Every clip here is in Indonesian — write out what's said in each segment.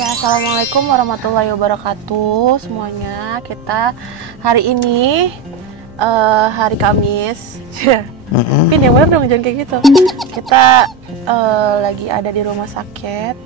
Ya, assalamualaikum warahmatullahi wabarakatuh semuanya. Kita hari ini hari Kamis. Pin yang bener dong, jangan kayak gitu. Kita lagi ada di rumah sakit.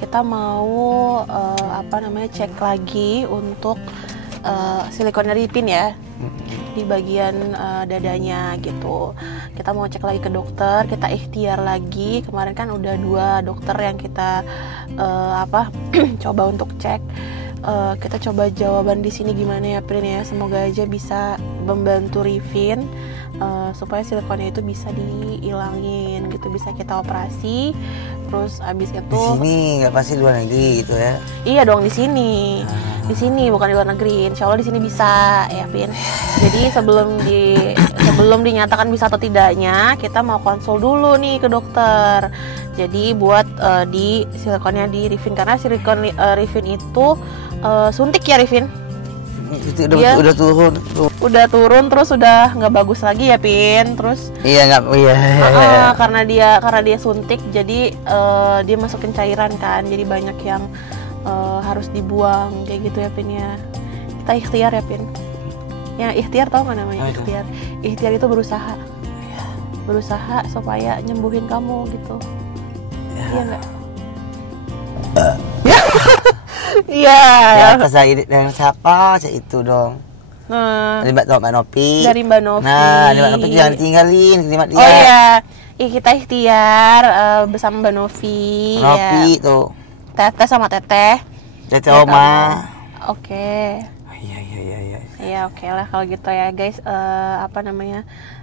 Kita mau cek lagi untuk silikon dari Pin ya, di bagian dadanya gitu. Kita mau cek lagi ke dokter, kita ikhtiar lagi. Kemarin kan udah 2 dokter yang kita coba untuk cek. Kita coba jawaban di sini gimana ya Pin ya. Semoga aja bisa membantu Rifin supaya silikonnya itu bisa dihilangin gitu, bisa kita operasi. Terus abis itu di sini nggak pasti luar negeri gitu ya? Iya dong, di sini. Di sini bukan di luar negeri. Insya Allah di sini bisa ya Pin. Jadi sebelum dinyatakan bisa atau tidaknya, kita mau konsul dulu nih ke dokter. Jadi buat di silikonnya di Rifin, karena silikon Rifin itu suntik ya Rifin. Itu udah turun. Udah turun terus udah nggak bagus lagi ya Pin. Terus karena dia suntik, jadi dia masukin cairan kan, jadi banyak yang harus dibuang kayak gitu ya Pin ya. Kita ikhtiar ya Pin. Ya ikhtiar, tau nggak namanya ikhtiar? Ikhtiar itu berusaha supaya nyembuhin kamu gitu. Iya nggak? Iya. Dengan siapa? Itu dong. Dari Mbak Nopi. Dari Mbak Nopi. Nah, Mbak Nopi jangan tinggalin kalimat dia. Oh iya. Kita ikhtiar bersama Mbak Novi. Nopi ya. Tuh. Teteh sama Teteh. Teteh Oma. Oke. Iya. Iya, oke lah kalau gitu ya guys.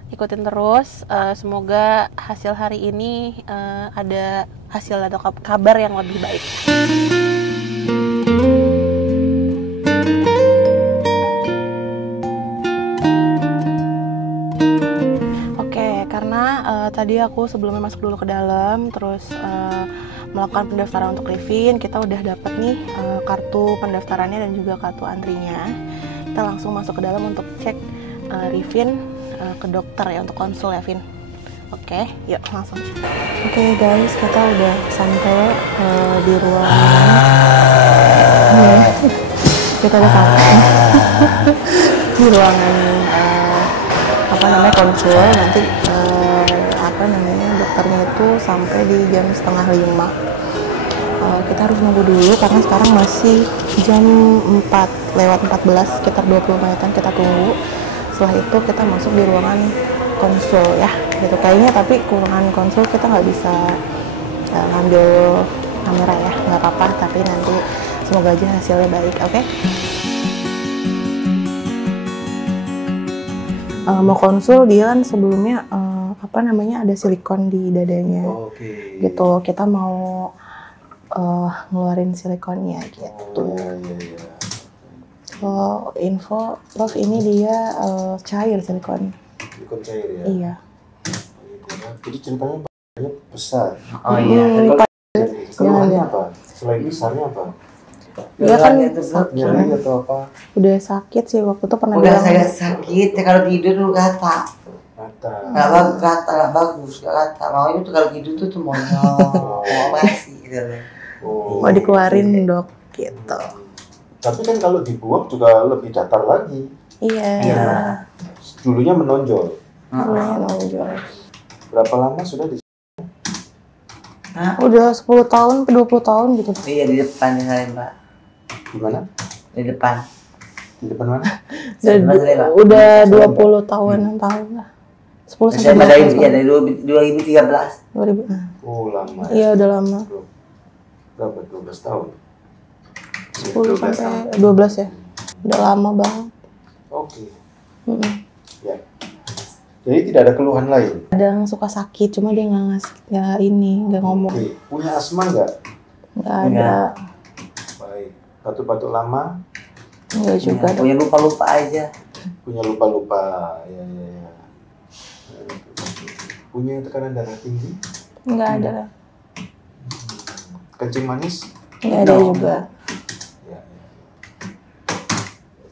Ikutin terus. Semoga hasil hari ini ada hasil atau kabar yang lebih baik. Tadi aku sebelumnya masuk dulu ke dalam, terus melakukan pendaftaran untuk Rifin. Kita udah dapat nih kartu pendaftarannya dan juga kartu antrinya. Kita langsung masuk ke dalam untuk cek Rifin ke dokter ya, untuk konsul ya Vin. Oke, yuk langsung. Oke guys, kita udah sampai di ruangan. Kita udah sampai di ruangan konsul. Nanti dokternya itu sampai di jam 4:30. Kita harus nunggu dulu karena sekarang masih jam 4:14, sekitar 20 menitan kita tunggu. Setelah itu kita masuk di ruangan konsul ya gitu kayaknya, tapi ruangan konsul kita nggak bisa ngambil kamera ya, nggak apa-apa, tapi nanti semoga aja hasilnya baik. Oke? Mau konsul dia kan sebelumnya ada silikon di dadanya. Gitu, kita mau ngeluarin silikonnya gitu. Kalau info Prof, ini dia cair silikon cair ya? Iya. Jadi ceritanya banyak besar. Keluhannya apa? Selain besarnya apa? Dia kan sakit atau apa? Udah sakit sih waktu itu, pernah bilang. Saya sakit ya, kalau tidur dulu kata. Nggak bagus, nggak kata. Maunya tuh kalau tidur tuh monyong, mau masih gitu. Mau dikeluarin dok gitu. Tapi kan kalau dibuang juga lebih datar lagi. Iya. Dulunya menonjol. Berapa lama sudah di? Udah 10 tahun ke 20 tahun gitu. Iya, di depan saya Mbak. Di mana? Di depan. Di depan mana? Udah 20 tahunan lah. 10 sampai 12 tahun. Dari 2013. 2000. Oh, lama. Iya, udah lama. Berapa? 12 tahun? 10 sampai 12 ya. Udah lama banget. Oke. Ya. Jadi tidak ada keluhan lain? Ada yang suka sakit, cuma dia nggak ngomong. Punya asma nggak? Nggak ada. Baik. Batuk-batuk lama? Nggak juga. Punya lupa-lupa aja. Punya lupa-lupa. Ya. Punya tekanan darah tinggi? Nggak ada. Kencing manis? Nggak ada juga. Ya.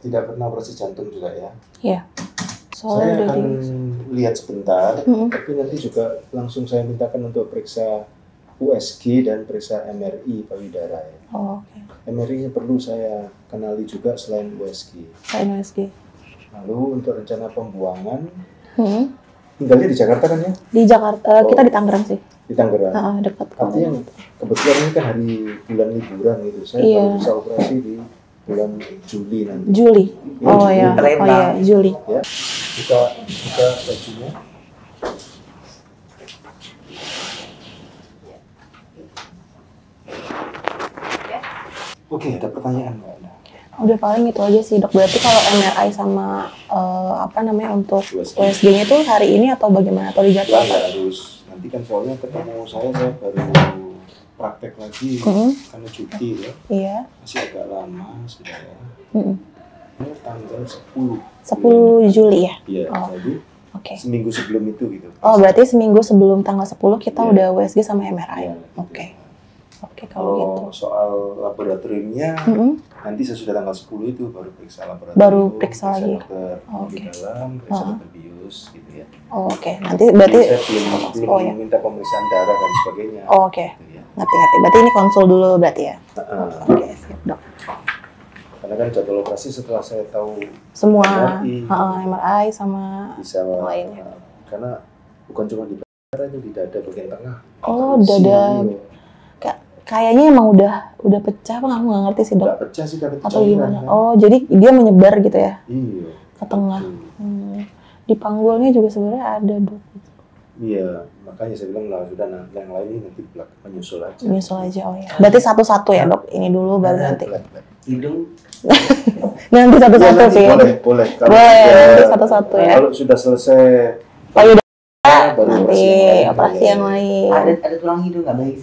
Tidak pernah operasi jantung juga ya? Iya. Saya akan lihat sebentar, tapi nanti juga langsung saya mintakan untuk periksa USG dan periksa MRI payudara ya. Oh, oke. MRI perlu saya kenali juga selain USG. Selain USG. Lalu untuk rencana pembuangan, tinggalnya di Jakarta kan ya? Di Jakarta, kita di Tangerang sih. Di Tangerang. Dekat. Artinya kebetulan ini kan hari bulan liburan gitu. Saya baru bisa operasi di bulan Juli nanti. Juli. Ya, Oh Juli. ya. Oh ya, Juli. Ya. Buka bajunya. Oke, ada pertanyaan Mbak Ana? Udah paling itu aja sih, Dok. Berarti kalau MRI sama untuk USG-nya itu hari ini atau bagaimana, atau Ya, dijadwalkan? nggak harus. Nanti kan soalnya ketemu saya baru praktek lagi karena cuti ya. Iya. Masih agak lama sebenarnya. Ini tanggal 10. 10 Juli ya? Iya, jadi Oke. seminggu sebelum itu gitu. Oh, berarti seminggu sebelum tanggal 10 kita Iya. udah USG sama MRI? Iya, gitu. Oke. Oke, kalau gitu. Soal laboratoriumnya, nanti sesudah tanggal 10 itu baru periksa laboratorium. Baru periksa lagi. dokter di dalam, periksa dokter bius gitu ya. Oh, oke. Nanti berarti... Jadi saya belum ya. minta pemeriksaan darah dan sebagainya. Oh, oke. Gitu ya. Ngerti. Berarti ini konsul dulu berarti ya? Oke, siap, Dok. Karena kan jadwal operasi setelah saya tahu Semua MRI sama bisa lainnya. karena bukan cuma di dada, di dada bagian tengah. Oh, dada. Kayaknya emang udah pecah, apa aku nggak ngerti sih, Dok. Nggak pecah sih, karena Atau gimana? kan? Oh, jadi dia menyebar gitu ya? Iya. Ke tengah. Di panggulnya juga sebenarnya ada, Dok. Iya, makanya saya bilang lah sudah yang lain ini nanti menyusul aja. Menyusul aja, oh ya. Berarti satu-satu ya, Dok? Ini dulu baru nanti. Hidung. Nanti satu-satu Ya, nanti sih. Boleh. Nanti satu-satu ya. Kalau sudah selesai baru nanti operasi yang lain. Ada tulang hidung nggak baik.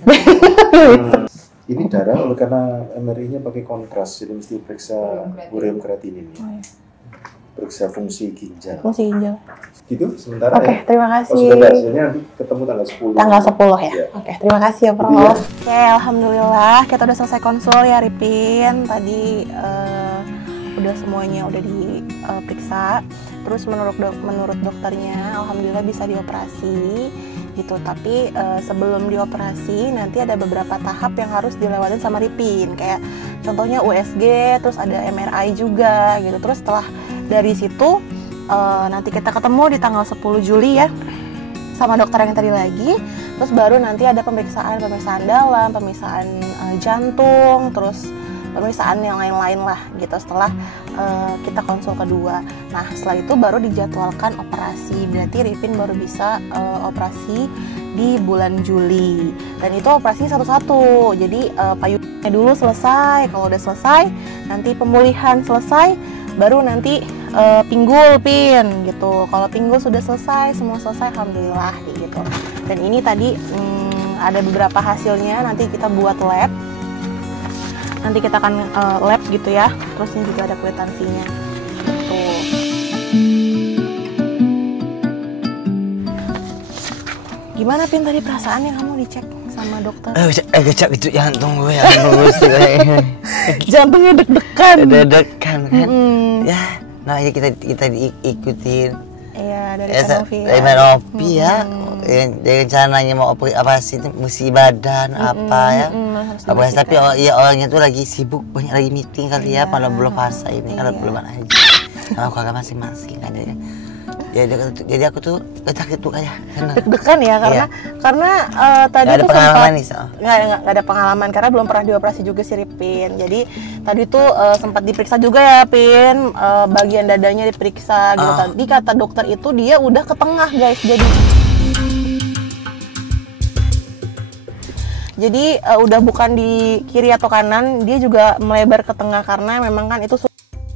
Ini darah oleh karena MRI-nya pakai kontras, jadi mesti periksa ureum kreatinin ya. Periksa fungsi ginjal. Fungsi ginjal. Gitu sementara Oke, ya. terima kasih. Sudah hasilnya nanti ketemu tanggal 10. Tanggal 10 ya? Iya. Oke, terima kasih ya, Prof. Iya. Oke, alhamdulillah kita udah selesai konsul ya, Ripin. Tadi udah semuanya udah diperiksa. Terus menurut dokternya, alhamdulillah bisa dioperasi gitu. Tapi sebelum dioperasi nanti ada beberapa tahap yang harus dilewatin sama Ripin. Kayak contohnya USG, terus ada MRI juga gitu. Terus setelah dari situ nanti kita ketemu di tanggal 10 Juli ya sama dokter yang tadi lagi. Terus baru nanti ada pemeriksaan dalam, pemeriksaan jantung, terus pemeriksaan yang lain-lain lah gitu setelah kita konsul kedua. Nah setelah itu baru dijadwalkan operasi. Berarti Ripin baru bisa operasi di bulan Juli. Dan itu operasi satu-satu. Jadi payudara dulu selesai. Kalau udah selesai, nanti pemulihan selesai, baru nanti pinggul Pin gitu. Kalau pinggul sudah selesai, semua selesai, alhamdulillah gitu. Dan ini tadi ada beberapa hasilnya, nanti kita buat lab. Nanti kita akan lab gitu ya. Terus ini juga ada kwitansinya. Gitu. Gimana Pin tadi perasaannya kamu dicek sama dokter? Kecap itu jantung gue yang bagus. Jantungnya deg-degan. Deg-degan kan. Ya, nah ya kita diikutin. Iya, dari Sanofi ya. Sanofi ya. Rencananya mau operasi itu mesti badan apa ya. Operasi tapi orangnya tuh lagi sibuk, banyak lagi meeting kali ya, pada belum fase ini, kalau belum aja. Kalau kakak masing-masing ada ya. Jadi aku tuh sakit tuh kayak deg-degan ya karena tadi gak ada tuh pengalaman nih nggak ada pengalaman karena belum pernah dioperasi juga si Ripin. Jadi tadi tuh sempat diperiksa juga ya Pin, bagian dadanya diperiksa gitu. Tadi kata dokter itu dia udah ke tengah guys, jadi udah bukan di kiri atau kanan, dia juga melebar ke tengah karena memang kan itu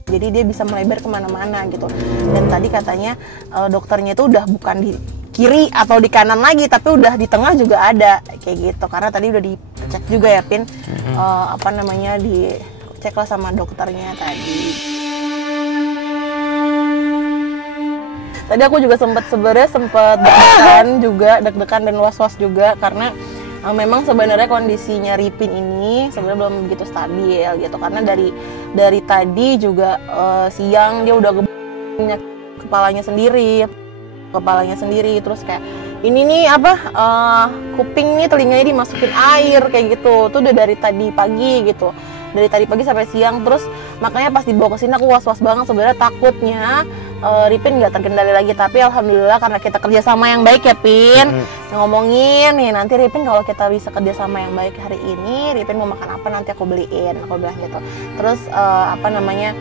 jadi dia bisa melebar kemana-mana gitu. Dan tadi katanya dokternya itu udah bukan di kiri atau di kanan lagi, tapi udah di tengah juga ada kayak gitu. Karena tadi udah dicek juga ya Pin, dicek lah sama dokternya tadi. Tadi aku juga sempat deg-degan dan was-was juga karena memang sebenarnya kondisinya Ripin ini sebenarnya belum begitu stabil gitu, karena dari tadi juga siang dia udah kepalanya sendiri, terus kayak ini nih apa kuping nih telinganya dimasukin air kayak gitu. Tuh udah dari tadi pagi gitu. Dari tadi pagi sampai siang, terus makanya pas dibawa ke sini aku was-was banget sebenarnya, takutnya Ripin nggak terkendali lagi, tapi alhamdulillah karena kita kerjasama yang baik ya Pin. Ngomongin nih nanti Ripin kalau kita bisa kerjasama yang baik hari ini, Ripin mau makan apa nanti aku beliin, aku bilang gitu. Terus apa namanya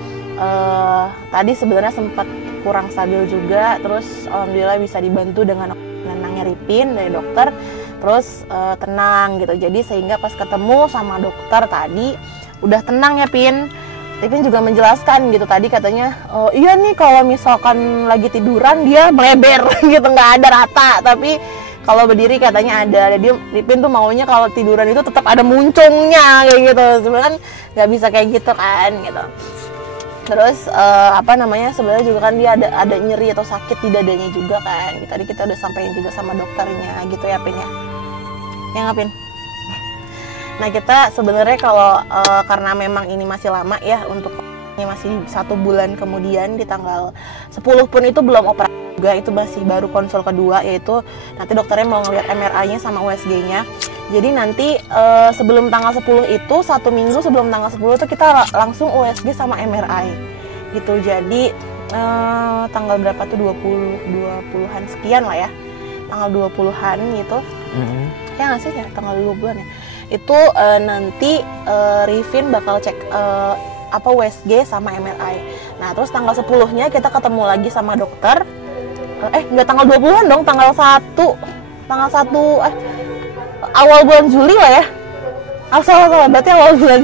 tadi sebenarnya sempat kurang stabil juga, terus alhamdulillah bisa dibantu dengan nenangnya Ripin dari dokter, terus tenang gitu. Jadi sehingga pas ketemu sama dokter tadi udah tenang ya Pin. Ripin juga menjelaskan gitu tadi katanya, iya nih kalau misalkan lagi tiduran dia melebar gitu, nggak ada rata, tapi kalau berdiri katanya ada. Jadi Ripin tuh maunya kalau tiduran itu tetap ada muncungnya kayak gitu. Sebenarnya kan nggak bisa kayak gitu kan gitu. Terus apa namanya sebenarnya juga kan dia ada nyeri atau sakit di dadanya juga kan. Tadi kita udah sampein juga sama dokternya gitu ya Pin ya. Ya nggak Pin? Nah kita sebenarnya kalau karena memang ini masih lama ya, untuk masih 1 bulan kemudian di tanggal 10 pun itu belum operasi juga, itu masih baru konsul kedua, yaitu nanti dokternya mau ngeliat MRI-nya sama USG-nya. Jadi nanti sebelum tanggal 10 itu 1 minggu sebelum tanggal 10 itu kita langsung USG sama MRI gitu. Jadi tanggal berapa tuh 20-an sekian lah ya, tanggal 20-an gitu. Ya nggak sih ya tanggal 20-an ya. Itu nanti Rifin bakal cek apa USG sama MRI. Nah terus tanggal 10-nya kita ketemu lagi sama dokter. Nggak tanggal 20-an dong, tanggal 1 awal bulan Juli lah ya. Salah, berarti awal bulan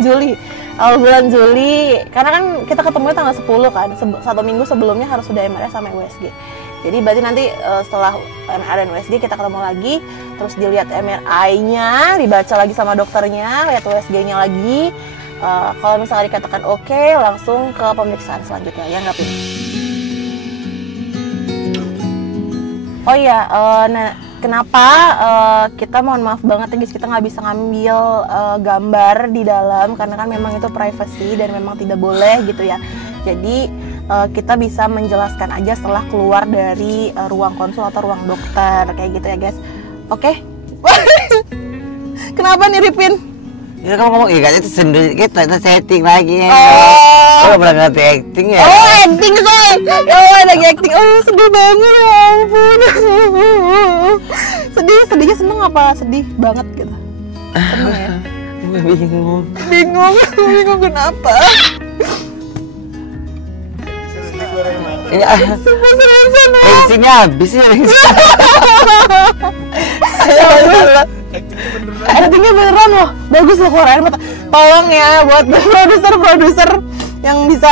Juli. Karena kan kita ketemunya tanggal 10 kan, 1 minggu sebelumnya harus sudah MRI sama USG. Jadi berarti nanti setelah MRI dan USG kita ketemu lagi, terus dilihat MRI-nya, dibaca lagi sama dokternya, lihat USG-nya lagi. Kalau misalnya dikatakan oke, langsung ke pemeriksaan selanjutnya, ya nggak Pin? Oh iya, nah kenapa kita mohon maaf banget ya guys, kita nggak bisa ngambil gambar di dalam karena kan memang itu privacy dan memang tidak boleh gitu ya. Jadi kita bisa menjelaskan aja setelah keluar dari ruang konsul atau ruang dokter kayak gitu ya guys. Oke? Kenapa nih Ripin? Ya kamu ngomong ikannya itu sendiri, kita setting lagi ya. Oh, belum ngerti acting ya? Oh, acting say. Oh, lagi acting. Oh, sedih banget ya ampun. Sedihnya seneng apa sedih banget gitu? Seneng ya? Bingung kenapa? Ini bensinnya habis ya. Actingnya beneran loh, bagus loh keluar air mata. Tolong ya buat produser yang bisa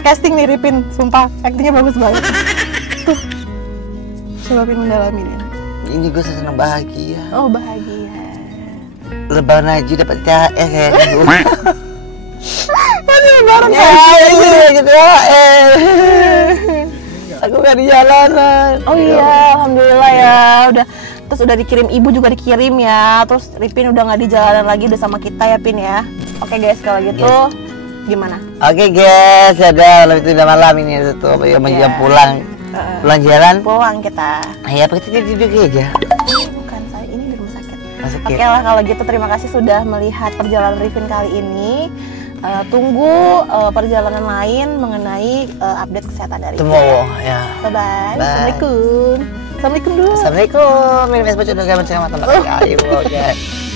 casting nih Ripin, sumpah actingnya bagus banget. Tuh, coba Pin mendalami ini. Ini gue senang bahagia. Oh bahagia. Lebaran aja dapat THR ya. Masih lebaran ya? Iya gitu ya. Aku gak di jalanan. Oh iya, alhamdulillah ya udah. Terus udah dikirim, ibu juga dikirim ya. Terus Ripin udah nggak di jalanan lagi, udah sama kita ya Pin ya. Oke guys, kalau gitu gimana? Oke guys, ada lebih udah malam ini tuh, mau jam pulang jalan. Pulang kita. Ya kita tidur aja. Bukan, saya ini di rumah sakit. Oke lah kalau gitu, terima kasih sudah melihat perjalanan Ripin kali ini. Tunggu perjalanan lain mengenai update kesehatan dari Ripin. Ya. Bye. Assalamualaikum. Assalamualaikum dulu. Assalamualaikum. Minum es bocor dengan sama teman. Ayo, guys.